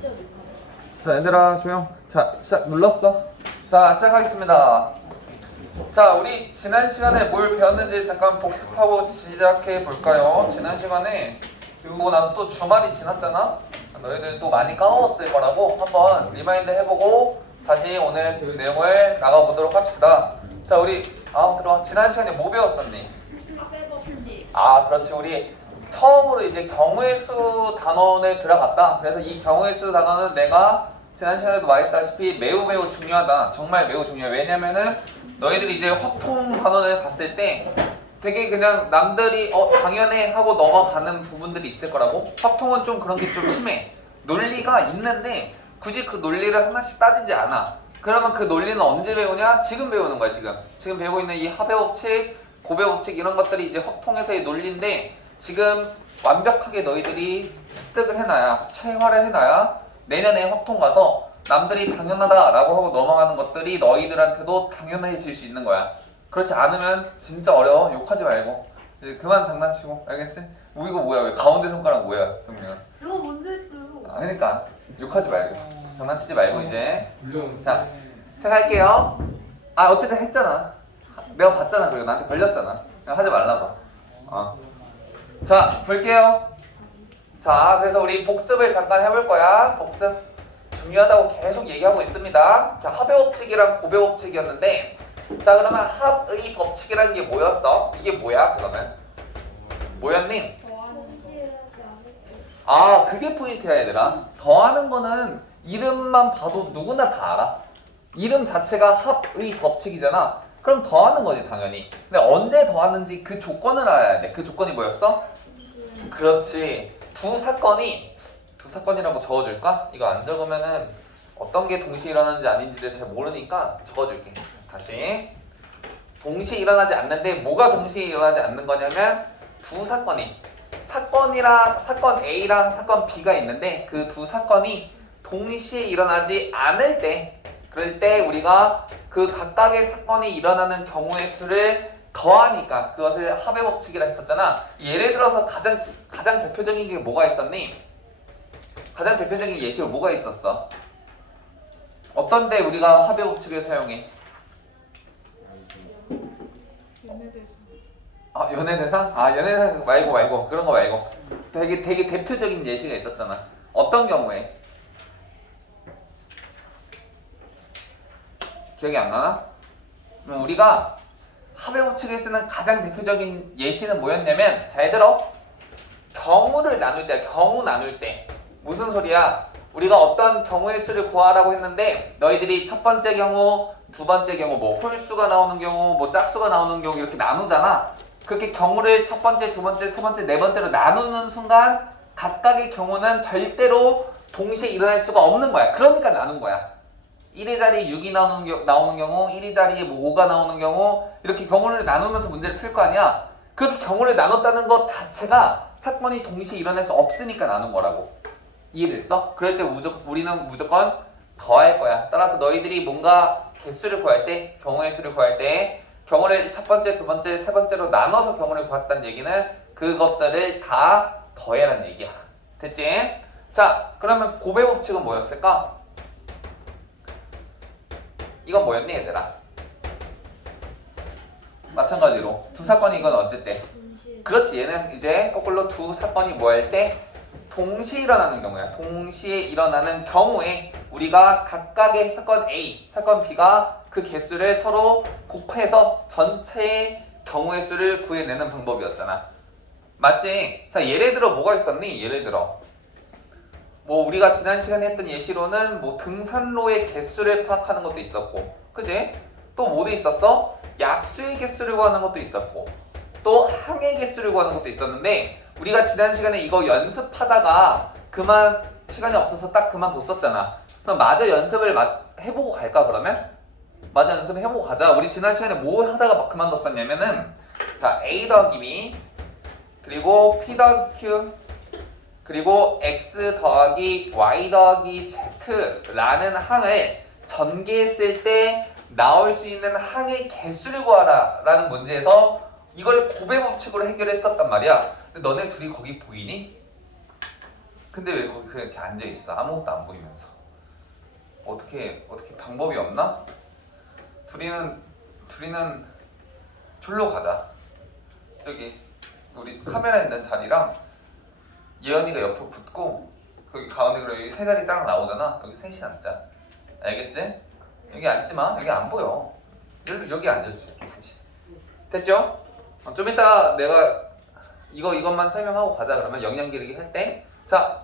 자, 얘들아 조용. 자, 시작 눌렀어. 자, 시작하겠습니다. 자, 우리 지난 시간에 뭘 배웠는지 잠깐 복습하고 시작해 볼까요? 지난 시간에 그리고 나서 또 주말이 지났잖아. 너희들 또 많이 까먹었을 거라고 한번 리마인드 해보고 다시 오늘 그 내용을 나가보도록 합시다. 자, 우리 들어와. 지난 시간에 뭐 배웠었니? 그렇지. 우리 처음으로 이제 경우의 수 단원에 들어갔다. 그래서 이 경우의 수 단원은 내가 지난 시간에도 말했다시피 매우 중요하다. 정말 매우 중요해. 왜냐면은 너희들이 이제 확통 단원을 갔을 때 되게 그냥 남들이 당연해 하고 넘어가는 부분들이 있을 거라고. 확통은 좀 그런 게 좀 심해. 논리가 있는데 굳이 그 논리를 하나씩 따지지 않아. 그러면 그 논리는 언제 배우냐? 지금 배우는 거야. 지금 배우고 있는 이 합의 법칙, 고배 법칙 이런 것들이 이제 확통에서의 논리인데 지금 완벽하게 너희들이 습득을 해놔야, 체화를 해놔야 내년에 확통 가서 남들이 당연하다라고 하고 넘어가는 것들이 너희들한테도 당연해질 수 있는 거야. 그렇지 않으면 진짜 어려워. 욕하지 말고 이제 그만 장난치고, 알겠지? 이거 뭐야? 왜 가운데 손가락 뭐야, 정민아? 제가 먼저 했어요. 그러니까 욕하지 말고 장난치지 말고 이제 자 시작할게요. 어쨌든 했잖아. 내가 봤잖아. 그리고 나한테 걸렸잖아. 그냥 하지 말라고. 자, 볼게요. 자, 그래서 우리 복습을 잠깐 해볼 거야. 복습 중요하다고 계속 얘기하고 있습니다. 자, 합의 법칙이랑 고배 법칙이었는데, 자, 그러면 합의 법칙이라는 게 뭐였어? 이게 뭐야? 그러면 뭐였니? 그게 포인트야, 얘들아. 더하는 거는 이름만 봐도 누구나 다 알아. 이름 자체가 합의 법칙이잖아. 그럼 더하는 거지, 당연히. 근데 언제 더하는지 그 조건을 알아야 돼. 그 조건이 뭐였어? 그렇지. 두 사건이라고 적어줄까? 이거 안 적으면은 어떤 게 동시에 일어나는지 아닌지를 잘 모르니까 적어줄게. 다시. 동시에 일어나지 않는데 뭐가 동시에 일어나지 않는 거냐면 두 사건이 사건 A랑 사건 B가 있는데 그 두 사건이 동시에 일어나지 않을 때, 그럴 때 우리가 그 각각의 사건이 일어나는 경우의 수를 더하니까 그것을 합의 법칙이라 했었잖아. 예를 들어서 가장 대표적인 게 뭐가 있었니? 가장 대표적인 예시로 뭐가 있었어? 어떤 데 우리가 합의 법칙을 사용해? 연애대상? 연애대상 말고 그런 거 말고 되게 대표적인 예시가 있었잖아. 어떤 경우에? 기억이 안 나나? 우리가 합의 법칙을 쓰는 가장 대표적인 예시는 뭐였냐면, 잘 들어. 경우를 나눌 때야. 경우 나눌 때. 무슨 소리야? 우리가 어떤 경우의 수를 구하라고 했는데 너희들이 첫 번째 경우, 두 번째 경우, 뭐 홀수가 나오는 경우, 뭐 짝수가 나오는 경우 이렇게 나누잖아. 그렇게 경우를 첫 번째, 두 번째, 세 번째, 네 번째로 나누는 순간 각각의 경우는 절대로 동시에 일어날 수가 없는 거야. 그러니까 나눈 거야. 1의 자리에 6이 나오는 경우, 1의 자리에 뭐 5가 나오는 경우, 이렇게 경우를 나누면서 문제를 풀 거 아니야. 그렇게 경우를 나눴다는 것 자체가 사건이 동시에 일어날 수 없으니까 나눈 거라고. 이해를 했어? 그럴 때 우리는 무조건 더할 거야. 따라서 너희들이 뭔가 개수를 구할 때, 경우의 수를 구할 때 경우를 첫 번째, 두 번째, 세 번째로 나눠서 경우를 구했다는 얘기는 그것들을 다 더해라는 얘기야. 됐지? 자, 그러면 고배 법칙은 뭐였을까? 이건 뭐였니, 얘들아? 마찬가지로 두 사건이 이건 어떨 때? 그렇지. 얘는 이제 거꾸로 두 사건이 뭐 할 때? 동시에 일어나는 경우야. 동시에 일어나는 경우에 우리가 각각의 사건 A, 사건 B가 그 개수를 서로 곱해서 전체의 경우의 수를 구해내는 방법이었잖아. 맞지? 자, 예를 들어 뭐가 있었니? 예를 들어 뭐 우리가 지난 시간에 했던 예시로는 뭐 등산로의 개수를 파악하는 것도 있었고, 그지? 또 뭐도 있었어? 약수의 개수를 구하는 것도 있었고, 또 항의 개수를 구하는 것도 있었는데 우리가 지난 시간에 이거 연습하다가 그만 시간이 없어서 딱 그만뒀었잖아. 그럼 마저 연습을 해보고 갈까 그러면? 마저 연습해보고 가자. 우리 지난 시간에 뭘 하다가 막 그만뒀었냐면은, 자, A 더하기 B 그리고 P 더하기 Q 그리고 X 더하기 Y 더하기 Z라는 항을 전개했을 때 나올 수 있는 항의 개수를 구하라 라는 문제에서 이걸 고배 법칙으로 해결했었단 말이야. 근데 너네 둘이 거기 보이니? 근데 왜 거기 그냥 이렇게 앉아 있어? 아무것도 안 보이면서. 어떻게 방법이 없나? 둘이는 졸로 가자. 여기 우리 카메라 있는 자리랑 예언이가 옆에 붙고 거기 가운데로 여기 세 자리 딱 나오잖아. 여기 셋이 앉자. 알겠지? 여기 앉지 마. 여기 안 보여. 여기 앉아주세요. 이렇게 셋이. 됐죠? 좀 이따 내가 이것만 설명하고 가자. 그러면 영양 기르기 할 때. 자,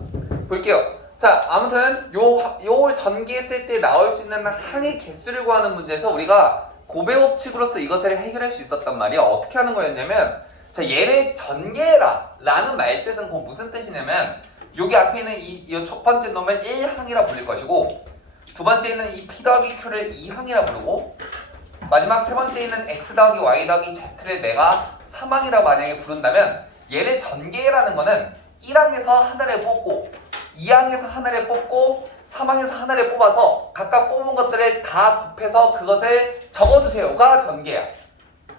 볼게요. 자, 아무튼 요 전개했을 때 나올 수 있는 항의 개수를 구하는 문제에서 우리가 고배 법칙으로서 이것을 해결할 수 있었단 말이야. 어떻게 하는 거였냐면, 자, 얘를 전개해라 라는 말 뜻은 그 무슨 뜻이냐면, 여기 앞에 있는 이 첫 번째 놈을 1항이라 부를 것이고, 두 번째 있는 이 P 더하기 Q를 2항이라 부르고, 마지막 세 번째 있는 X 더하기 Y 더하기 Z를 내가 3항이라 만약에 부른다면, 얘를 전개해라는 거는 1항에서 하나를 뽑고 2항에서 하나를 뽑고 3항에서 하나를 뽑아서 각각 뽑은 것들을 다 곱해서 그것을 적어주세요가 전개야.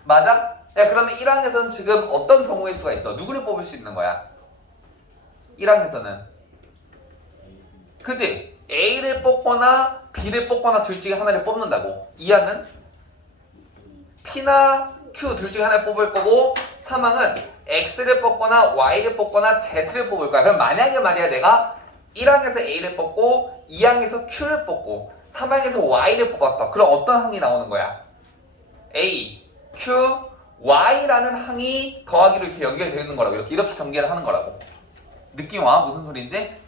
맞아? 야, 그러면 1항에서는 지금 어떤 경우일 수가 있어? 누구를 뽑을 수 있는 거야? 1항에서는 그치? A를 뽑거나 B를 뽑거나 둘 중에 하나를 뽑는다고. 2항은 P나 Q 둘 중에 하나를 뽑을 거고, 3항은 X를 뽑거나 Y를 뽑거나 Z를 뽑을 거야. 그럼 만약에 말이야 내가 1항에서 A를 뽑고 2항에서 Q를 뽑고 3항에서 Y를 뽑았어. 그럼 어떤 항이 나오는 거야? A, Q, Y라는 항이 더하기로 이렇게 연결되어 있는 거라고. 이렇게 전개를 하는 거라고. 느낌 와? 무슨 소리인지?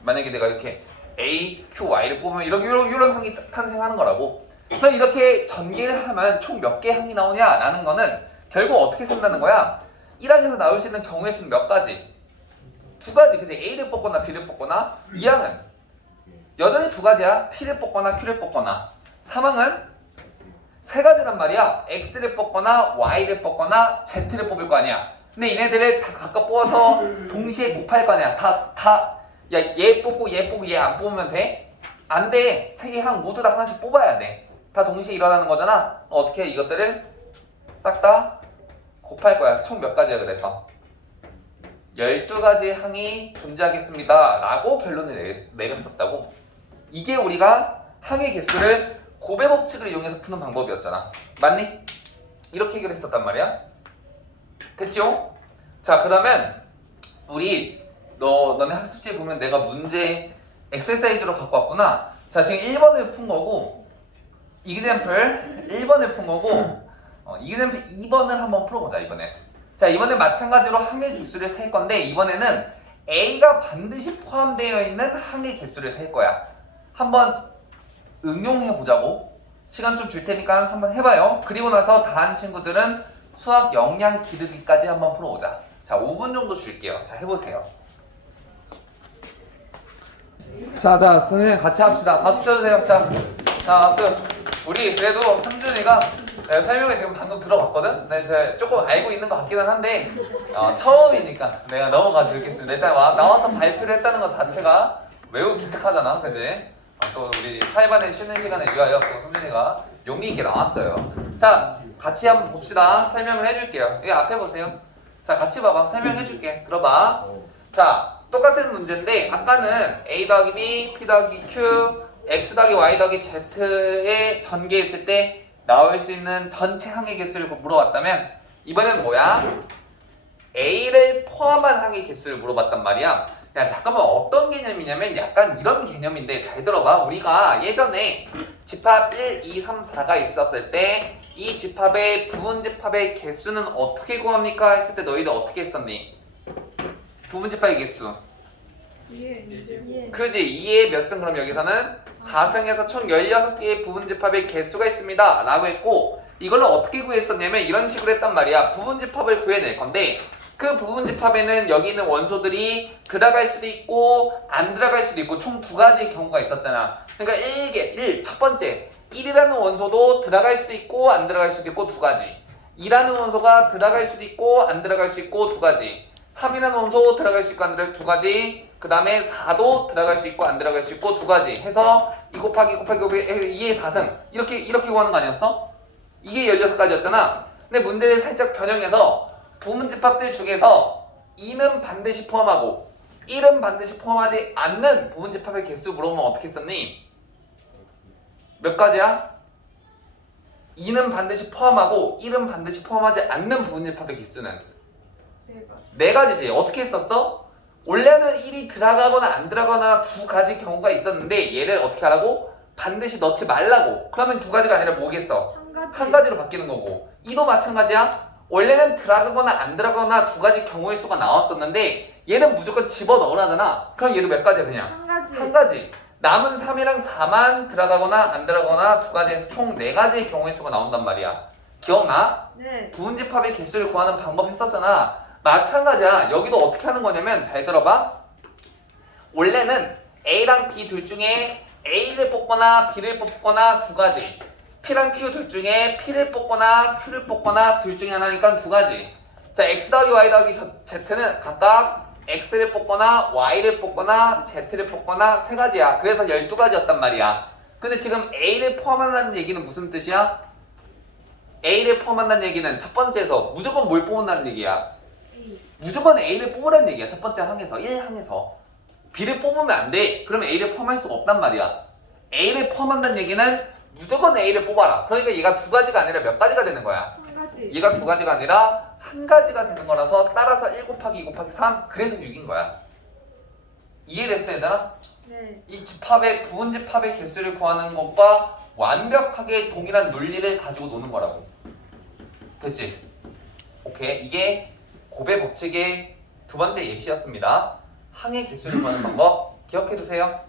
만약에 내가 이렇게 A, Q, Y를 뽑으면 이런 항이 탄생하는 거라고. 그럼 이렇게 전개를 하면 총 몇 개 항이 나오냐라는 거는 결국 어떻게 산다는 거야? 1항에서 나올 수 있는 경우의 수는 몇 가지? 두 가지. 그치? A를 뽑거나 B를 뽑거나. 2항은 여전히 두 가지야. P를 뽑거나 Q를 뽑거나. 3항은 세 가지란 말이야. X를 뽑거나 Y를 뽑거나 Z를 뽑을 거 아니야. 근데 얘네들을 다 각각 뽑아서 동시에 곱할 거 아니야. 야, 얘 뽑고 얘 안 뽑으면 돼? 안 돼. 세 개 항 모두 다 하나씩 뽑아야 돼. 다 동시에 일어나는 거잖아. 어떻게 해? 이것들을 싹 다 곱할 거야. 총 몇 가지야 그래서? 12가지 항이 존재하겠습니다 라고 결론을 내렸었다고. 이게 우리가 항의 개수를 고배 법칙을 이용해서 푸는 방법이었잖아. 맞니? 이렇게 해결했었단 말이야. 됐죠? 자, 그러면 우리 너네 학습지에 보면 내가 문제 엑셀사이즈로 갖고 왔구나. 자, 지금 1번을 푼 거고 이그젬플 1번을 푼 거고 이그젬플 2번을 한번 풀어보자. 이번엔 마찬가지로 항의 개수를 셀 건데 이번에는 A가 반드시 포함되어 있는 항의 개수를 셀 거야. 한번 응용해 보자고. 시간 좀 줄 테니까 한번 해봐요. 그리고 나서 다 한 친구들은 수학 역량 기르기까지 한번 풀어보자. 자, 5분 정도 줄게요. 자, 해보세요. 자, 선생님 같이 합시다. 박수 쳐주세요. 자, 박수. 우리 그래도 승준이가 내가 설명을 지금 방금 들어봤거든? 네, 제가 조금 알고 있는 것 같기는 한데 처음이니까 내가 넘어가지고 있겠습니다. 일단 나와서 발표를 했다는 것 자체가 매우 기특하잖아, 그지? 또 우리 8반에 쉬는 시간에 위하여 또 승준이가 용기 있게 나왔어요. 자, 같이 한번 봅시다. 설명을 해줄게요. 여기 앞에 보세요. 자, 같이 봐봐. 설명해줄게. 들어봐. 자, 똑같은 문제인데 아까는 A 더하기 B, P 더하기 Q, X 더하기 Y 더하기 Z에 전개했을 때 나올 수 있는 전체 항의 개수를 물어봤다면 이번엔 뭐야? A를 포함한 항의 개수를 물어봤단 말이야. 야, 잠깐만, 어떤 개념이냐면 약간 이런 개념인데 잘 들어봐. 우리가 예전에 집합 1, 2, 3, 4가 있었을 때 이 집합의 부분집합의 개수는 어떻게 구합니까? 했을 때 너희들 어떻게 했었니? 부분집합의 개수 그지? 2의 몇 승? 그럼 여기서는 4승에서 총 16개의 부분집합의 개수가 있습니다 라고 했고, 이걸로 어떻게 구했었냐면 이런 식으로 했단 말이야. 부분집합을 구해낼 건데 그 부분집합에는 여기 있는 원소들이 들어갈 수도 있고 안 들어갈 수도 있고 총 두 가지의 경우가 있었잖아. 그러니까 1, 첫 번째 1이라는 원소도 들어갈 수도 있고 안 들어갈 수도 있고 두 가지, 2라는 원소가 들어갈 수도 있고 안 들어갈 수 있고 두 가지, 3이라는 원소 들어갈 수 있고 안 들어갈 두 가지, 그 다음에 4도 들어갈 수 있고 안 들어갈 수 있고 두 가지 해서 2 곱하기 2의 4승 이렇게 구하는 거 아니었어? 이게 16가지였잖아. 근데 문제를 살짝 변형해서 부분집합들 중에서 2는 반드시 포함하고 1은 반드시 포함하지 않는 부분집합의 개수 물어보면 어떻게 썼니? 몇 가지야? 2는 반드시 포함하고 1은 반드시 포함하지 않는 부분집합의 개수는 네 가지지. 어떻게 했었어? 원래는 1이 들어가거나 안 들어가거나 두 가지 경우가 있었는데 얘를 어떻게 하라고? 반드시 넣지 말라고. 그러면 두 가지가 아니라 뭐겠어? 한 가지로 바뀌는 거고. 2도 마찬가지야. 원래는 들어가거나 안 들어가거나 두 가지 경우의 수가 나왔었는데 얘는 무조건 집어넣으라잖아. 그럼 얘도 몇 가지야 그냥? 한 가지. 남은 3이랑 4만 들어가거나 안 들어가거나 두 가지에서 총 4가지의 경우의 수가 나온단 말이야. 기억나? 네. 부분집합의 개수를 구하는 방법 했었잖아. 마찬가지야. 여기도 어떻게 하는 거냐면 잘 들어봐. 원래는 A랑 B 둘 중에 A를 뽑거나 B를 뽑거나 두 가지, P랑 Q 둘 중에 P를 뽑거나 Q를 뽑거나 둘 중에 하나니까 두 가지. 자, X 더하기 Y 더하기 Z는 각각 X를 뽑거나 Y를 뽑거나 Z를 뽑거나 세 가지야. 그래서 12가지였단 말이야. 근데 지금 A를 포함한다는 얘기는 무슨 뜻이야? A를 포함한다는 얘기는 첫 번째에서 무조건 뭘 뽑는다는 얘기야? 무조건 A를 뽑으라는 얘기야. 첫 번째 항에서 1항에서 B를 뽑으면 안 돼. 그러면 A를 포함할 수가 없단 말이야. A를 포함한다는 얘기는 무조건 A를 뽑아라. 그러니까 얘가 두 가지가 아니라 몇 가지가 되는 거야? 한 가지. 얘가 두 가지가 아니라 한 가지가 되는 거라서 따라서 1 곱하기 2 곱하기 3 그래서 6인 거야. 이해됐어 얘들아? 네. 이 집합의 부분집합의 개수를 구하는 것과 완벽하게 동일한 논리를 가지고 노는 거라고. 됐지? 오케이. 이게 곱의 법칙의 두 번째 예시였습니다. 항의 개수를 구하는 방법 기억해두세요.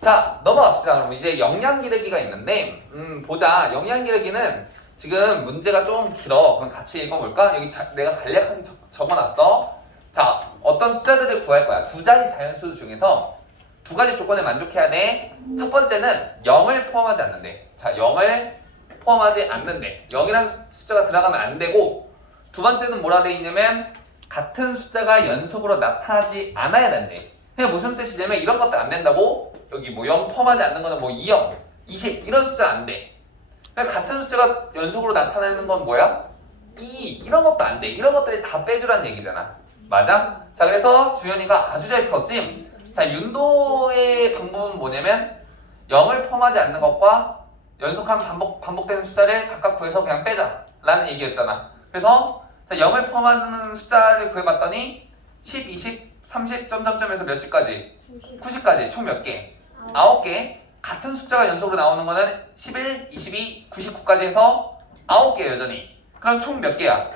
자, 넘어갑시다. 그럼 이제 영양기르기가 있는데 보자. 영양기르기는 지금 문제가 좀 길어. 그럼 같이 읽어볼까? 여기 내가 간략하게 적어놨어. 자, 어떤 숫자들을 구할 거야. 두 자리 자연수 중에서 두 가지 조건에 만족해야 돼. 첫 번째는 0을 포함하지 않는데. 자, 0을 포함하지 않는데 0이라는 숫자가 들어가면 안 되고, 두 번째는 뭐라 돼 있냐면 같은 숫자가 연속으로 나타나지 않아야 된대. 그게 무슨 뜻이냐면 이런 것들 안 된다고. 여기 뭐 0 포함하지 않는 거는 뭐 20, 20 이런 숫자 안 돼. 그러니까 같은 숫자가 연속으로 나타나는 건 뭐야? 2 이런 것도 안 돼. 이런 것들이 다 빼주라는 얘기잖아. 맞아? 자, 그래서 주현이가 아주 잘 풀었지? 자, 윤도의 방법은 뭐냐면 0을 포함하지 않는 것과 연속한 반복되는 숫자를 각각 구해서 그냥 빼자 라는 얘기였잖아. 그래서 자, 0을 포함하는 숫자를 구해봤더니 10, 20, 30 점점점에서 몇 시까지? 90까지 총 몇 개? 9개. 같은 숫자가 연속으로 나오는 거는 11, 22, 99까지 해서 9개 여전히. 그럼 총 몇 개야?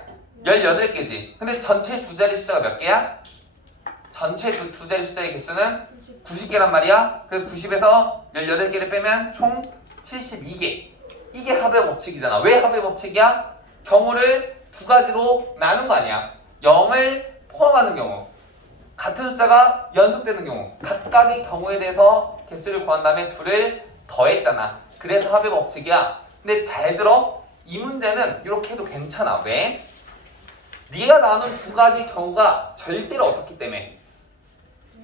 18개지. 근데 전체 두 자리 숫자가 몇 개야? 전체 두 자리 숫자의 개수는 90개란 말이야. 그래서 90에서 18개를 빼면 총 72개. 이게 합의 법칙이잖아. 왜 합의 법칙이야? 경우를 두 가지로 나눈 거 아니야. 0을 포함하는 경우, 같은 숫자가 연속되는 경우, 각각의 경우에 대해서 개수를 구한 다음에 둘을 더했잖아. 그래서 합의 법칙이야. 근데 잘 들어. 이 문제는 이렇게 해도 괜찮아. 왜? 네가 나눈 두 가지 경우가 절대로 어떻기 때문에,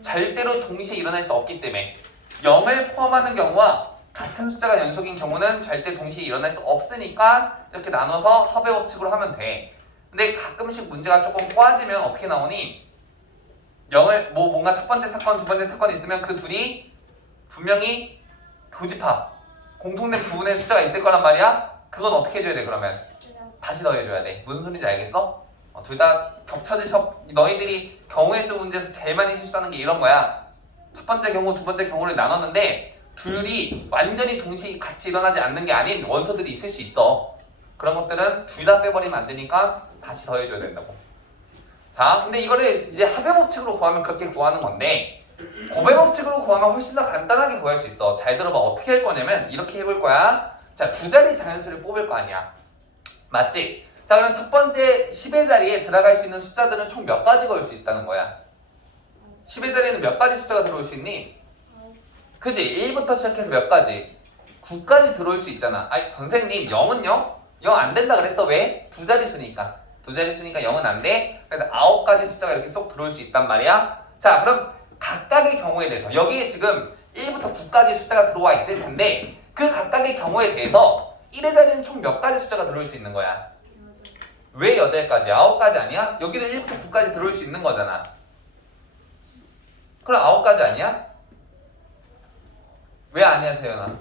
절대로 동시에 일어날 수 없기 때문에 0을 포함하는 경우와 같은 숫자가 연속인 경우는 절대 동시에 일어날 수 없으니까 이렇게 나눠서 합의 법칙으로 하면 돼. 근데 가끔씩 문제가 조금 꼬아지면 어떻게 나오니? 0을 뭔가 첫 번째 사건, 두 번째 사건이 있으면 그 둘이 분명히 교집합, 공통된 부분의 숫자가 있을 거란 말이야. 그건 어떻게 해줘야 돼 그러면? 다시 더해줘야 돼. 무슨 소리인지 알겠어? 둘 다 너희들이 경우의 수 문제에서 제일 많이 실수하는 게 이런 거야. 첫 번째 경우, 두 번째 경우를 나눴는데 둘이 완전히 동시에 같이 일어나지 않는 게 아닌 원소들이 있을 수 있어. 그런 것들은 둘 다 빼버리면 안 되니까 다시 더해줘야 된다고. 자, 근데 이거를 이제 합의 법칙으로 구하면 그렇게 구하는 건데 곱의 법칙으로 구하면 훨씬 더 간단하게 구할 수 있어. 잘 들어봐. 어떻게 할 거냐면 이렇게 해볼 거야. 자, 두 자리 자연수를 뽑을 거 아니야. 맞지? 자, 그럼 첫 번째 10의 자리에 들어갈 수 있는 숫자들은 총 몇 가지가 올 수 있다는 거야? 10의 자리에는 몇 가지 숫자가 들어올 수 있니? 그지? 1부터 시작해서 몇 가지? 9까지 들어올 수 있잖아. 아니 선생님 0은요? 0 안 된다 그랬어. 왜? 두 자릿수니까. 두 자릿수니까 0은 안 돼. 그래서 9가지 숫자가 이렇게 쏙 들어올 수 있단 말이야. 자, 그럼 각각의 경우에 대해서 여기에 지금 1부터 9까지 숫자가 들어와 있을 텐데 그 각각의 경우에 대해서 1의 자리는 총 몇 가지 숫자가 들어올 수 있는 거야? 왜 8가지? 9가지 아니야? 여기도 1부터 9까지 들어올 수 있는 거잖아. 그럼 9가지 아니야? 왜 아니야 재현아?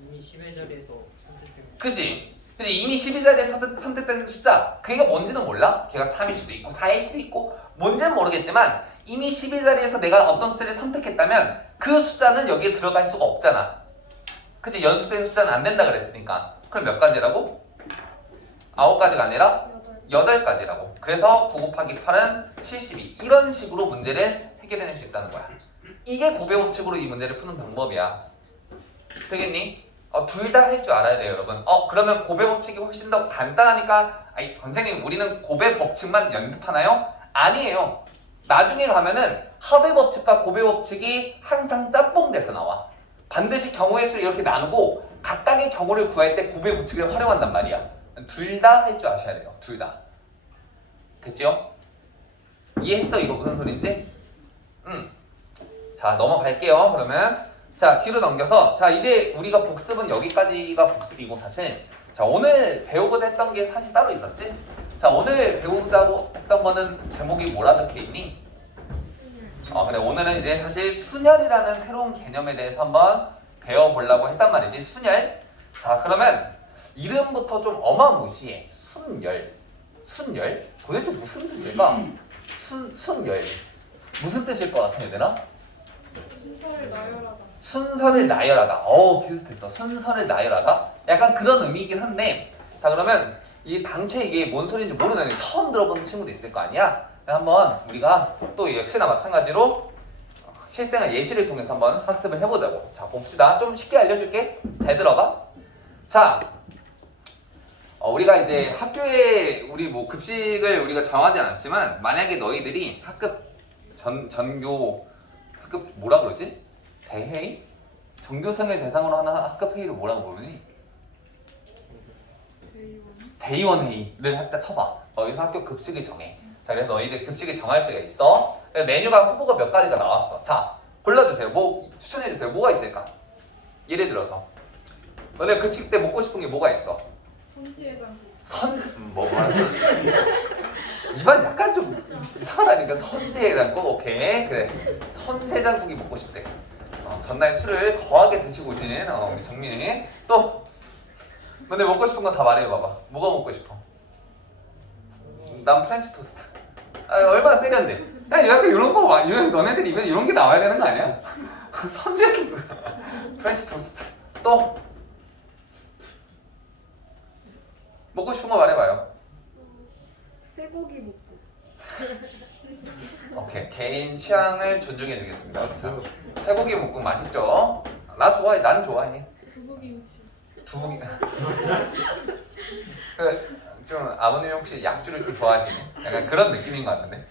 이미 10의 자리에서 선택된 그지? 근데 이미 12자리에 선택된 숫자 그게 뭔지는 몰라? 걔가 3일 수도 있고 4일 수도 있고 뭔지는 모르겠지만 이미 12자리에서 내가 어떤 숫자를 선택했다면 그 숫자는 여기에 들어갈 수가 없잖아. 그치? 연속된 숫자는 안 된다 그랬으니까. 그럼 몇 가지라고? 9가지가 아니라 8가지라고. 그래서 9 곱하기 8은 72. 이런 식으로 문제를 해결해낼 수 있다는 거야. 이게 곱의 법칙으로 이 문제를 푸는 방법이야. 되겠니? 둘 다 할 줄 알아야 돼요, 여러분. 그러면 곱의 법칙이 훨씬 더 간단하니까 아이 선생님 우리는 곱의 법칙만 연습하나요? 아니에요. 나중에 가면은 합의 법칙과 곱의 법칙이 항상 짬뽕돼서 나와. 반드시 경우의 수를 이렇게 나누고 각각의 경우를 구할 때 곱의 법칙을 활용한단 말이야. 둘 다 할 줄 아셔야 돼요. 둘 다. 됐지요? 이해했어? 이거 무슨 소린지? 자, 넘어갈게요. 그러면 자, 뒤로 넘겨서 자, 이제 우리가 복습은 여기까지가 복습이고 사실 자, 오늘 배우고자 했던 게 사실 따로 있었지? 자, 오늘 배우자고 했던 거는 제목이 뭐라 적혀있니? 근데 오늘은 이제 사실 순열이라는 새로운 개념에 대해서 한번 배워보려고 했단 말이지. 순열. 자, 그러면 이름부터 좀 어마무시해. 순열. 순열? 도대체 무슨 뜻일까? 순열. 무슨 뜻일 것 같아, 얘들아? 순서를 나열하다. 순서를 나열하다. 비슷했어. 순서를 나열하다. 약간 그런 의미이긴 한데, 자, 그러면 이 당최 이게 뭔 소리인지 모르는 처음 들어보는 친구도 있을 거 아니야? 한번 우리가 또 역시나 마찬가지로 실생활 예시를 통해서 한번 학습을 해보자고. 자, 봅시다. 좀 쉽게 알려줄게. 잘 들어봐. 자, 우리가 이제 학교에 우리 뭐 급식을 우리가 정하지 않았지만 만약에 너희들이 학급 전교 학급 뭐라 그러지? 대회의? 전교생을 대상으로 하는 학급 회의를 뭐라고 부르니? 대의원 회의를 했다 쳐봐. 거기서 학교 급식을 정해. 자, 그래서 너희들 급식을 정할 수가 있어. 메뉴가 후보가 몇 가지가 나왔어. 자, 골라주세요. 뭐 추천해주세요. 뭐가 있을까? 예를 들어서 너네 급식 때 먹고 싶은 게 뭐가 있어? 선지해장국. 뭐라 입안 약간 좀 이상하다니까. 선지해장국. 오케이, 그래. 선지해장국이 먹고 싶대. 전날 술을 거하게 드시고 있는 우리 정민이. 또 너네 먹고 싶은 거 다 말해봐봐. 뭐가 먹고 싶어? 난 프렌치 토스트. 얼마나 세련돼. 야, 약간 이런 거 너네들 입에 이런 게 나와야 되는 거 아니야? 선지해장국. 프렌치 토스트. 또 먹고 싶은 거 말해봐요. 쇠고기 묵국. 오케이, 개인 취향을 존중해주겠습니다. 자, 쇠고기 묵국 맛있죠? 나 좋아해. 난 좋아해. 두부김치. 두부기. 좀 아버님 혹시 약주를 좀 좋아하시니? 약간 그런 느낌인 것 같은데.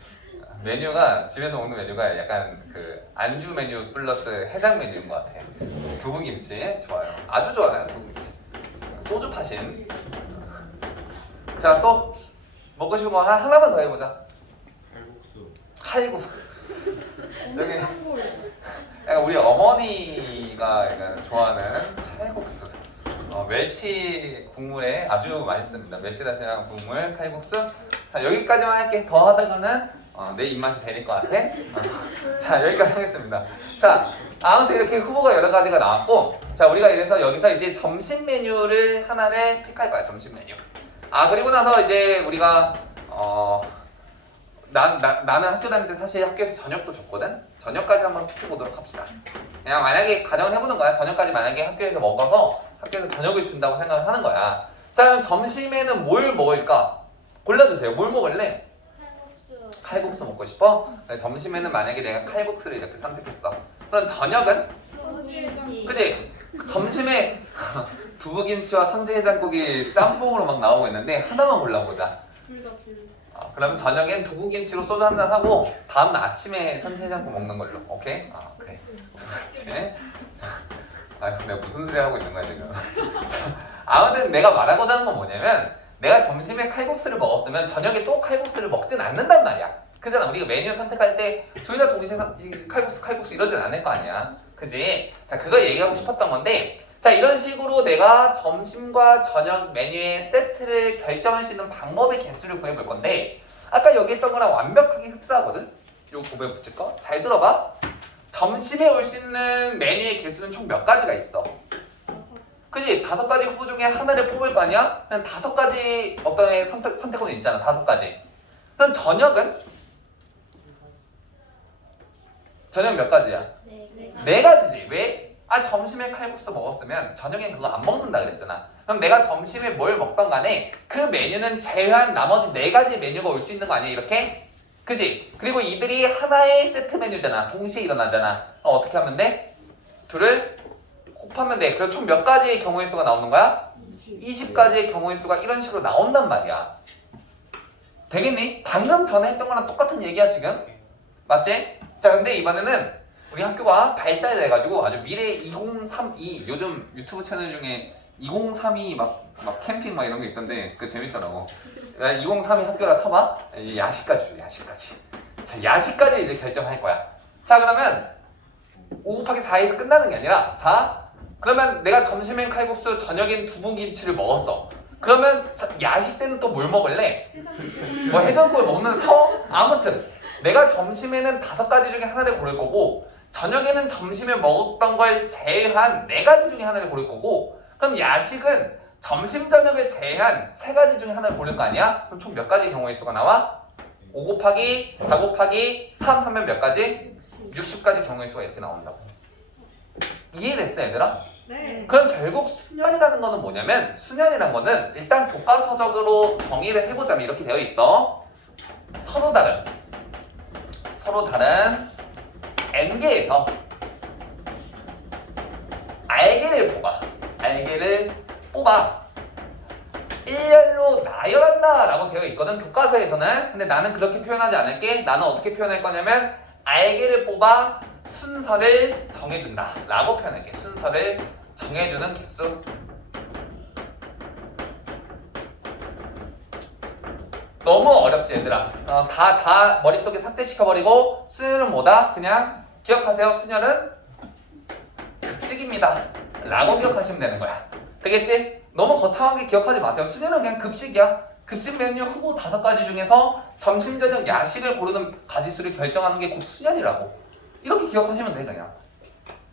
메뉴가 집에서 먹는 메뉴가 약간 그 안주 메뉴 플러스 해장 메뉴인 것 같아. 두부김치 좋아요. 아주 좋아요. 두부김치. 소주 파신. 자, 또 먹고 싶은 거 하나만 더 해보자. 칼국수. 저기 약간 우리 어머니가 약간 좋아하는 칼국수. 멸치 국물에 아주 맛있습니다. 멸치다시랑 국물 칼국수. 자, 여기까지만 할게. 더 하다가는 내 입맛이 배릴 것 같아. 자, 여기까지 하겠습니다. 자, 아무튼 이렇게 후보가 여러 가지가 나왔고, 자, 우리가 이래서 여기서 이제 점심 메뉴를 하나를 픽할 거야. 점심 메뉴. 그리고 나서 이제 우리가 나는 학교 다닐 때 사실 학교에서 저녁도 줬거든. 저녁까지 한번 픽해보도록 합시다. 그냥 만약에 가정을 해보는 거야. 저녁까지 만약에 학교에서 먹어서 학교에서 저녁을 준다고 생각을 하는 거야. 자, 그럼 점심에는 뭘 먹을까? 골라주세요. 뭘 먹을래? 칼국수 먹고 싶어? 네, 점심에는 만약에 내가 칼국수를 이렇게 선택했어. 그럼 저녁은? 선지해장국. 그치? 점심에 두부김치와 선지해장국이 짬뽕으로 막 나오고 있는데 하나만 골라보자. 둘 다 별로. 그러면 저녁엔 두부김치로 소주 한잔 하고 다음날 아침에 선지해장국 먹는 걸로. 오케이? 그래. 두부김치. 내가 무슨 소리 하고 있는 거야 지금. 아무튼 내가 말하고자 하는 건 뭐냐면 내가 점심에 칼국수를 먹었으면 저녁에 또 칼국수를 먹진 않는단 말이야. 그잖아. 우리가 메뉴 선택할 때 둘 다 동시에 칼국수 이러진 않을 거 아니야. 그지? 자, 그걸 얘기하고 싶었던 건데, 자, 이런 식으로 내가 점심과 저녁 메뉴의 세트를 결정할 수 있는 방법의 개수를 구해볼 건데, 아까 여기 했던 거랑 완벽하게 흡사하거든? 요 곱에 붙일까? 잘 들어봐. 점심에 올 수 있는 메뉴의 개수는 총 몇 가지가 있어? 그지? 5가지 후보 중에 하나를 뽑을 거 아니야? 그냥 5가지 어떤 선택권이 있잖아. 5가지. 그럼 저녁은? 저녁 몇 가지야? 네 가지지. 왜? 아 점심에 칼국수 먹었으면 저녁엔 그거 안 먹는다 그랬잖아. 그럼 내가 점심에 뭘 먹던 간에 그 메뉴는 제외한 나머지 4가지 메뉴가 올 수 있는 거 아니야 이렇게? 그지? 그리고 이들이 하나의 세트 메뉴잖아. 동시에 일어나잖아. 어떻게 하면 돼? 둘을 곱하면 돼. 그럼 총 몇 가지의 경우의 수가 나오는 거야? 20가지의 경우의 수가 이런 식으로 나온단 말이야. 되겠니? 방금 전에 했던 거랑 똑같은 얘기야 지금. 맞지? 자 근데 이번에는 우리 학교가 발달돼가지고 아주 미래 2032 요즘 유튜브 채널 중에 2032 막 캠핑 막 이런 거 있던데 그거 재밌더라고. 2032 학교라 쳐봐. 야식까지 줘. 야식까지. 자 야식까지 이제 결정할 거야. 자 그러면 5 곱하기 4에서 끝나는 게 아니라 자 그러면 내가 점심엔 칼국수 저녁엔 두부김치를 먹었어. 그러면 야식 때는 또 뭘 먹을래? 뭐 해장국을 먹는 쳐? 아무튼 내가 점심에는 5가지 중에 하나를 고를 거고 저녁에는 점심에 먹었던 걸 제외한 4가지 중에 하나를 고를 거고 그럼 야식은 점심 저녁을 제외한 3가지 중에 하나를 고를 거 아니야? 그럼 총 몇 가지 경우의 수가 나와? 5 곱하기 4 곱하기 3 하면 몇 가지? 60가지 경우의 수가 이렇게 나온다고. 이해됐어 얘들아? 네. 그럼 결국 수년이라는 거는 뭐냐면 수년이라는 거는 일단 교과서적으로 정의를 해보자면 이렇게 되어 있어. 서로 다른 n개에서 알개를 뽑아 1열로 나열한다 라고 되어 있거든 교과서에서는. 근데 나는 그렇게 표현하지 않을게. 나는 어떻게 표현할 거냐면 알개를 뽑아 순서를 정해준다 라고 표현할게. 순서를 정해주는 개수. 너무 어렵지 얘들아. 다 머릿속에 삭제시켜버리고 수녀는 뭐다? 그냥 기억하세요. 수녀는 급식입니다 라고 기억하시면 되는 거야. 되겠지? 너무 거창하게 기억하지 마세요. 수녀는 그냥 급식이야. 급식 메뉴 후보 5가지 중에서 점심 저녁 야식을 고르는 가지수를 결정하는 게 곧 수년이라고. 이렇게 기억하시면 돼 그냥.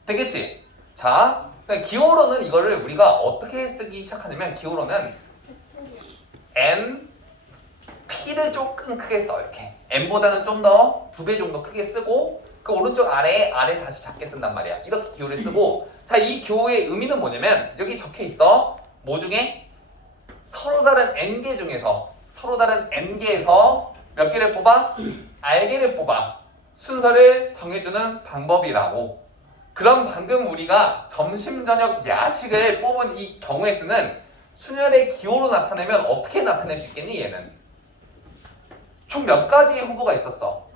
되겠지? 자 기호로는 이거를 우리가 어떻게 쓰기 시작하냐면 기호로는 n p를 조금 크게 써. 이렇게 n보다는 좀 더 2배 정도 크게 쓰고 그 오른쪽 아래 다시 작게 쓴단 말이야. 이렇게 기호를 쓰고 자 이 기호의 의미는 뭐냐면 여기 적혀 있어. 뭐 중에? 서로 다른 n개 중에서 몇 개를 뽑아? 알개를 뽑아 순서를 정해주는 방법이라고. 그럼 방금 우리가 점심 저녁 야식을 뽑은 이 경우의 수는 수열의 기호로 나타내면 어떻게 나타낼 수 있겠니 얘는? 총 몇 가지의 후보가 있었어?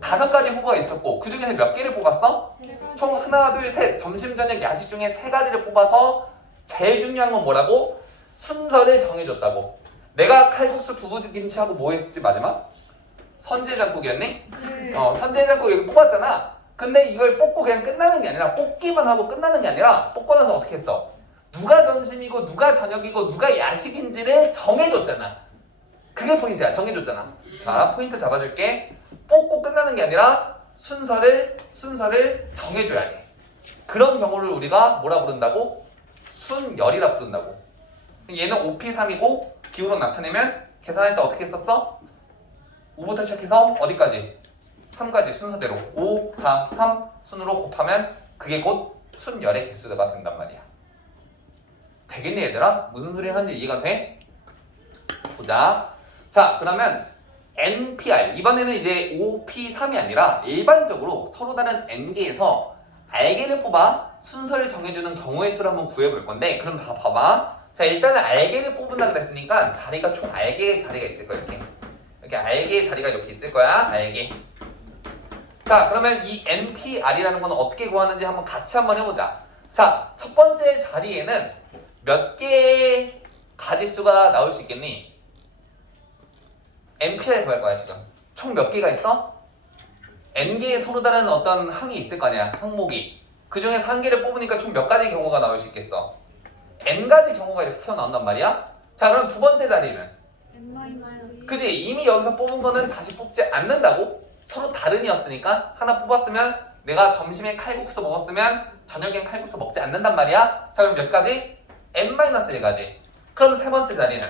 5가지 후보가 있었고 그 중에서 몇 개를 뽑았어? 총 하나 둘 셋 점심 저녁 야식 중에 3가지를 뽑아서 제일 중요한 건 뭐라고? 순서를 정해줬다고. 내가 칼국수 두부김치하고 뭐 했었지 마지막? 선지해장국이었니? 네. 선지해장국 여기 뽑았잖아. 근데 이걸 뽑고 그냥 끝나는 게 아니라 뽑기만 하고 끝나는 게 아니라 뽑고 나서 어떻게 했어? 누가 점심이고 누가 저녁이고 누가 야식인지를 정해줬잖아. 그게 포인트야. 정해줬잖아. 자 포인트 잡아줄게. 뽑고 끝나는 게 아니라 순서를 정해줘야 돼. 그런 경우를 우리가 뭐라 부른다고? 순열이라 부른다고. 얘는 5P3이고 기호로 나타내면 계산할 때 어떻게 썼어? 5부터 시작해서 어디까지? 3까지 순서대로 5, 4, 3 순으로 곱하면 그게 곧 순열의 개수가 된단 말이야. 되겠니 얘들아? 무슨 소리 하는지 이해가 돼? 보자. 자 그러면 NPR 이번에는 이제 5P3이 아니라 일반적으로 서로 다른 N개에서 알개를 뽑아 순서를 정해주는 경우의 수를 한번 구해볼 건데 그럼 다 봐봐. 자 일단은 알개를 뽑는다 그랬으니까 자리가 총 알개의 자리가 있을 거야. 이렇게 알개의 자리가 이렇게 있을 거야. 알개. 자 그러면 이 NPR이라는 건 어떻게 구하는지 한번 같이 한번 해보자. 자 첫 번째 자리에는 몇 개의 가지수가 나올 수 있겠니? NPR 구할 거야 지금. 총 몇 개가 있어? N개의 서로 다른 어떤 항이 있을 거 아니야. 항목이. 그 중에서 한 개를 뽑으니까 총 몇 가지 경우가 나올 수 있겠어? N가지 경우가 이렇게 튀어나온단 말이야. 자 그럼 두 번째 자리는? N-2. 그지? 이미 여기서 뽑은 거는 다시 뽑지 않는다고? 서로 다른 이었으니까 하나 뽑았으면 내가 점심에 칼국수 먹었으면 저녁엔 칼국수 먹지 않는단 말이야. 자 그럼 몇 가지? n-1가지. 그럼 세 번째 자리는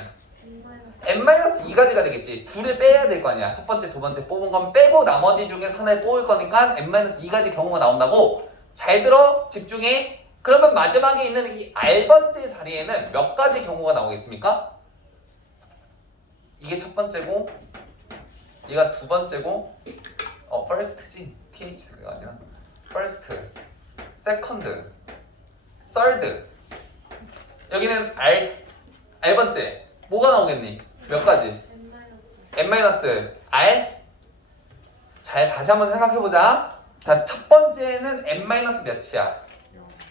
n-2가지가 되겠지. 둘을 빼야 될 거 아니야. 첫 번째, 두 번째 뽑은 건 빼고 나머지 중에서 하나를 뽑을 거니까 n-2가지 경우가 나온다고. 잘 들어. 집중해. 그러면 마지막에 있는 이 R번째 자리에는 몇 가지 경우가 나오겠습니까? 이게 첫 번째고 얘가 두 번째고 first지. th가 아니라 first, second, third. 여기는 R번째 뭐가 나오겠니? 몇 가지? n-R. 잘 다시 한번 생각해보자. 자, 첫 번째는 n-몇이야?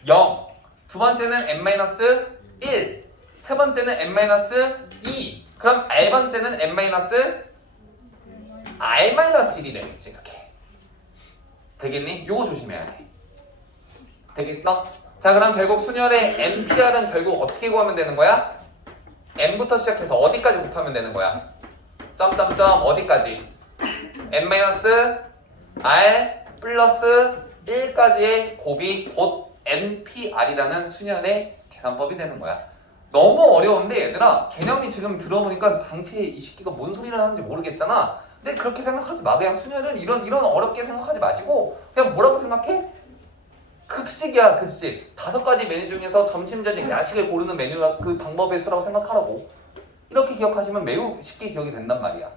0. 두 번째는 n-1. 세 번째는 n-2. 그럼 R번째는 n-R-1이 되겠지. 이렇게 되겠니? 요거 조심해야 돼. 되겠어? 자 그럼 결국 순열의 NPR은 결국 어떻게 구하면 되는 거야? n부터 시작해서 어디까지 곱하면 되는 거야? 점점점 어디까지? n-r 플러스 1까지의 곱이 곧 NPR이라는 순열의 계산법이 되는 거야. 너무 어려운데 얘들아 개념이 지금 들어보니까 당최 이 새끼가 뭔 소리를 하는지 모르겠잖아. 근데 그렇게 생각하지 마. 그냥 순열은 이런 어렵게 생각하지 마시고 그냥 뭐라고 생각해? 급식이야 급식. 5가지 메뉴 중에서 점심 저녁 야식을 고르는 메뉴가 그 방법의 수라고 생각하라고. 이렇게 기억하시면 매우 쉽게 기억이 된단 말이야.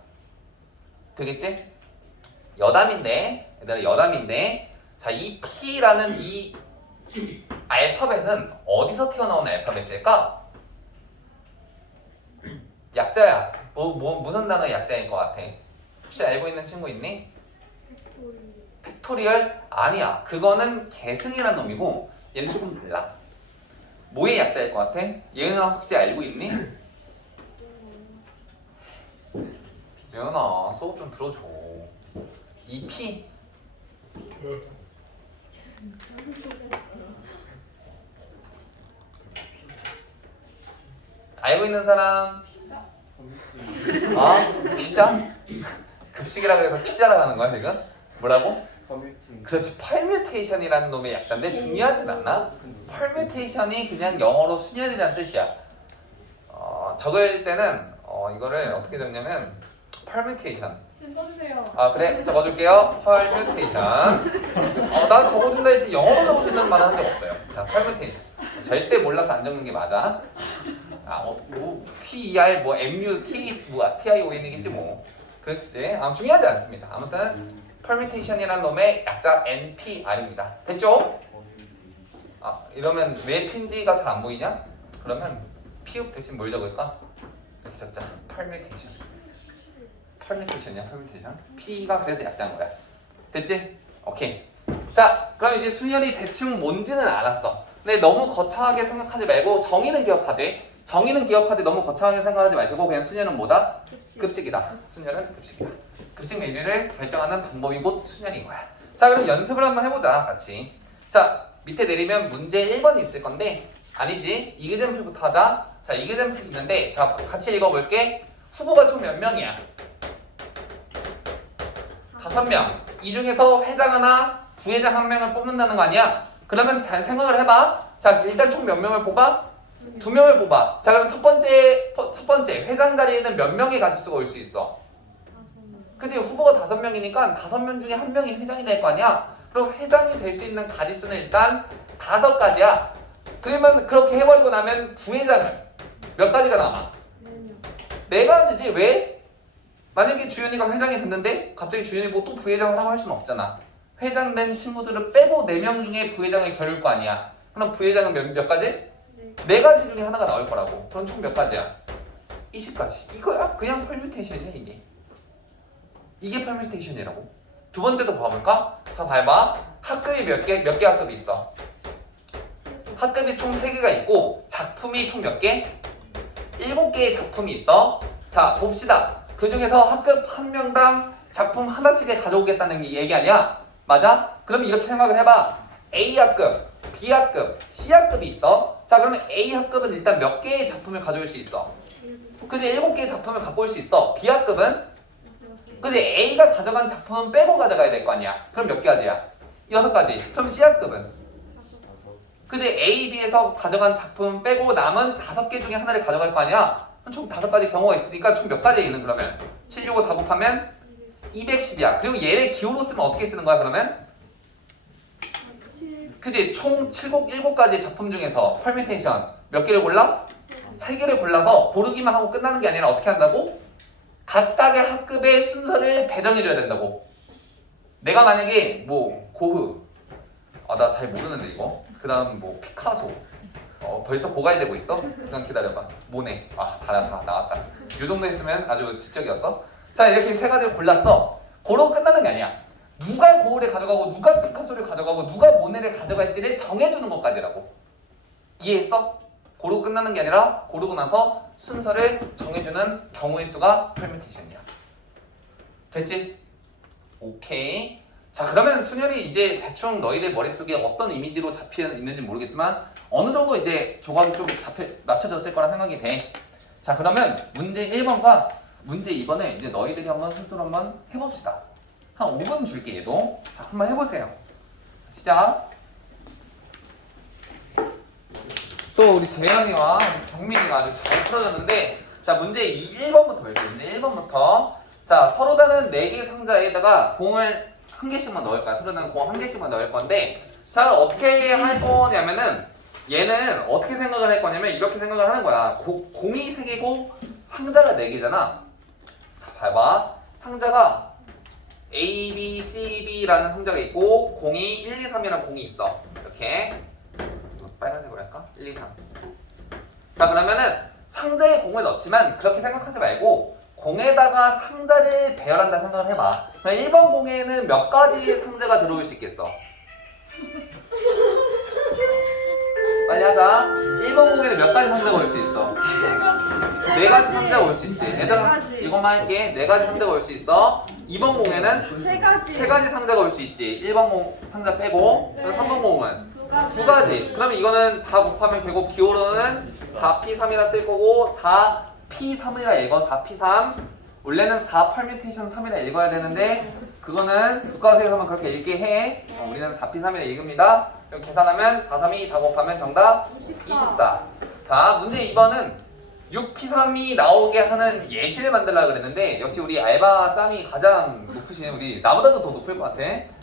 되겠지? 여담인데 얘들아 여담인데 자 이 P라는 이 알파벳은 어디서 튀어나온 알파벳일까? 약자야. 무슨 단어의 약자일 것 같아? 혹시 알고 있는 친구 있니? 팩토리얼? 아니야. 그거는 계승이란 놈이고 얘는 조금 달라. 뭐의 약자일 것 같아? 예은아 혹시 알고 있니? 예은아 수업 좀 들어줘. 이 P 알고 있는 사람? 아? 피자? 급식이라 그래서 피자라고 하는 거야 지금? 뭐라고? 그렇지. 펄뮤테이션이라는 놈의 약자인데 중요하진 않나? 펄뮤테이션이 그냥 영어로 순열이라는 뜻이야. 적을 때는 이거를 어떻게 적냐면 펄뮤테이션. 써주세요. 아 그래? 적어줄게요. 펄뮤테이션. 난 적어준다 했지 영어로 적어준다는 말은 한 적 없어요. 자 펄뮤테이션. 절대 몰라서 안 적는 게 맞아. PER MU TION이겠지 뭐. 그렇지. 중요하지 않습니다. 아무튼 permutation이라는 놈의 약자 NPR입니다. 됐죠? 이러면 왜 P인지가 잘 안 보이냐? 그러면 P 대신 뭘 적을까? 이렇게 적자. permutation. permutation이야, permutation. P가 그래서 약자인 거야. 됐지? 오케이. 자, 그럼 이제 순열이 대충 뭔지는 알았어. 근데 너무 거창하게 생각하지 말고 정의는 기억하되 너무 거창하게 생각하지 마시고 그냥 순열은 뭐다? 급식이다. 순열은 급식이다. 급식 메뉴를 결정하는 방법이 곧 순열인 거야. 자 그럼 연습을 한번 해보자 같이. 자 밑에 내리면 문제 1번이 있을 건데 아니지 이그젬플부터 하자. 자 이그젬플 있는데 자 같이 읽어볼게. 후보가 총 몇 명이야? 5명. 이 중에서 회장 하나 부회장 한 명을 뽑는다는 거 아니야? 그러면 잘 생각을 해봐. 자 일단 총 몇 명을 뽑아? 2명을 뽑아. 자 그럼 첫 번째 회장 자리에는 몇 명의 가지수가 올 수 있어? 그치? 후보가 5명이니까 5명 중에 1명이 회장이 될 거 아니야? 그럼 회장이 될 수 있는 가지수는 일단 5가지야. 그러면 그렇게 해버리고 나면 부회장은 몇 가지가 남아? 4가지지. 왜? 만약에 주연이가 회장이 됐는데 갑자기 주연이 뭐 또 부회장을 하고 할 수는 없잖아. 회장된 친구들을 빼고 4명 중에 부회장을 겨룰 거 아니야. 그럼 부회장은 몇 가지? 4가지 중에 하나가 나올 거라고. 그럼 총 몇 가지야? 20가지. 이거야. 그냥 펄뮤테이션이야 이게. 이게 펄뮤테이션이라고. 두 번째도 봐볼까? 자 봐봐. 학급이 몇 개 학급이 있어? 학급이 총 3개가 있고 작품이 총 몇 개? 7개의 작품이 있어. 자 봅시다. 그 중에서 학급 1명당 작품 하나씩을 가져오겠다는 얘기 아니야? 맞아? 그럼 이렇게 생각을 해봐. A학급, B학급, C학급이 있어. 자 그러면 A학급은 일단 몇 개의 작품을 가져올 수 있어? 그치? 7개의 작품을 갖고 올 수 있어. B학급은 근데 A가 가져간 작품은 빼고 가져가야 될 거 아니야. 그럼 몇 가지야? 6가지. 그럼 C학급은? 그지? A, B에서 가져간 작품 빼고 남은 5개 중에 하나를 가져갈 거 아니야? 그럼 총 5가지 경우가 있으니까 총 몇 가지야 얘는 그러면? 765 다 곱하면 210이야. 그리고 얘를 기호로 쓰면 어떻게 쓰는 거야 그러면? 7 그지? 총 7가지 작품 중에서 퍼뮤테이션 몇 개를 골라? 3개를 골라서 고르기만 하고 끝나는 게 아니라 어떻게 한다고? 각각의 학급의 순서를 배정해줘야 된다고. 내가 만약에 뭐 고흐 나 잘 모르는데 이거 그 다음 뭐 피카소 벌써 고갈되고 있어? 잠깐 기다려봐. 모네 다 나왔다. 이 정도 했으면 아주 지적이었어. 자 이렇게 3가지를 골랐어. 고로 끝나는 게 아니야. 누가 고흐를 가져가고 누가 피카소를 가져가고 누가 모네를 가져갈지를 정해주는 것까지라고. 이해했어? 고르고 끝나는 게 아니라 고르고 나서 순서를 정해주는 경우의 수가 퍼뮤테이션이야. 됐지? 오케이. 자 그러면 순열이 이제 대충 너희들 머릿속에 어떤 이미지로 잡혀 있는지 모르겠지만 어느 정도 이제 조각이 좀 낮춰졌을 거라 생각이 돼. 자 그러면 문제 1번과 문제 2번에 이제 너희들이 한번 스스로 한번 해봅시다. 한 5분 줄게 얘도. 자 한번 해보세요. 시작. 또 우리 재현이와 우리 정민이가 아주 잘 풀어졌는데 자 문제 1번부터 볼게요. 문제 1번부터 자 서로 다른 4개 상자에다가 공을 1개씩만 넣을 거야. 서로 다른 공 1개씩만 넣을 건데 자 어떻게 할 거냐면은 얘는 어떻게 생각을 할 거냐면 이렇게 생각을 하는 거야. 공이 3개고 상자가 4개잖아. 자 봐봐. 상자가 A, B, C, D라는 상자가 있고 공이 1, 2, 3이라는 공이 있어. 이렇게 빨간색으로 할까? 1, 2, 3. 자 그러면은 상자에 공을 넣지만 그렇게 생각하지 말고 공에다가 상자를 배열한다 생각을 해봐. 1번 공에는 몇 가지 상자가 들어올 수 있겠어? 빨리 하자. 1번 공에는 몇 가지 상자가 올 수 있어? 4가지 상자가 올 수 있지. 얘들아 이것만 할게. 4가지 상자가 올 수 있어. 2번 공에는 3가지 상자가 올 수 있지. 1번 공 상자 빼고. 그럼 3번 공은 2가지. 그러면 이거는 다 곱하면 결국 기호로는 4P3이라 쓸 거고 4P3이라 읽어. 4P3. 원래는 4 퍼뮤테이션 3이라 읽어야 되는데 그거는 교과서에서만 그렇게 읽게 해. 우리는 4P3이라 읽습니다. 그럼 계산하면 4, 3이 다 곱하면 정답 24. 자 문제 2번은 6P3이 나오게 하는 예시를 만들려고 그랬는데 역시 우리 알바짬이 가장 높으신 우리 나보다도 더 높을 것 같아.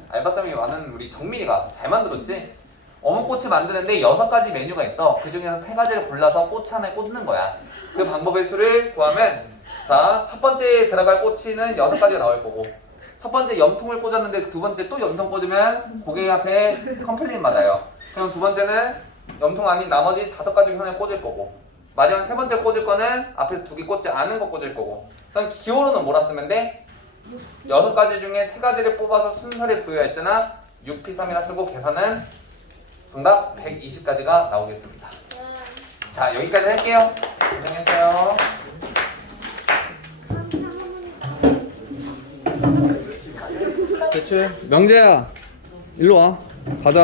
알바짬이 많은 우리 정민이가 잘 만들었지? 어묵꼬치 만드는데 6가지 메뉴가 있어. 그 중에서 3가지를 골라서 꼬치 하나에 꽂는 거야. 그 방법의 수를 구하면 자, 첫 번째 들어갈 꼬치는 6가지가 나올 거고 첫 번째 염통을 꽂았는데 두 번째 또 염통 꽂으면 고객한테 컴플레인 받아요. 그럼 두 번째는 염통 아닌 나머지 5가지 중에 하나 꽂을 거고 마지막 3번째 꽂을 거는 앞에서 2개 꽂지 않은 거 꽂을 거고 그럼 기호로는 뭐라 쓰면 돼? 6가지 중에 3가지를 뽑아서 순서를 부여했잖아. 6P3이라 쓰고 계산은 정답 120가지가 나오겠습니다. 자 여기까지 할게요. 고생했어요. 대출 명재야 일로 와. 가자.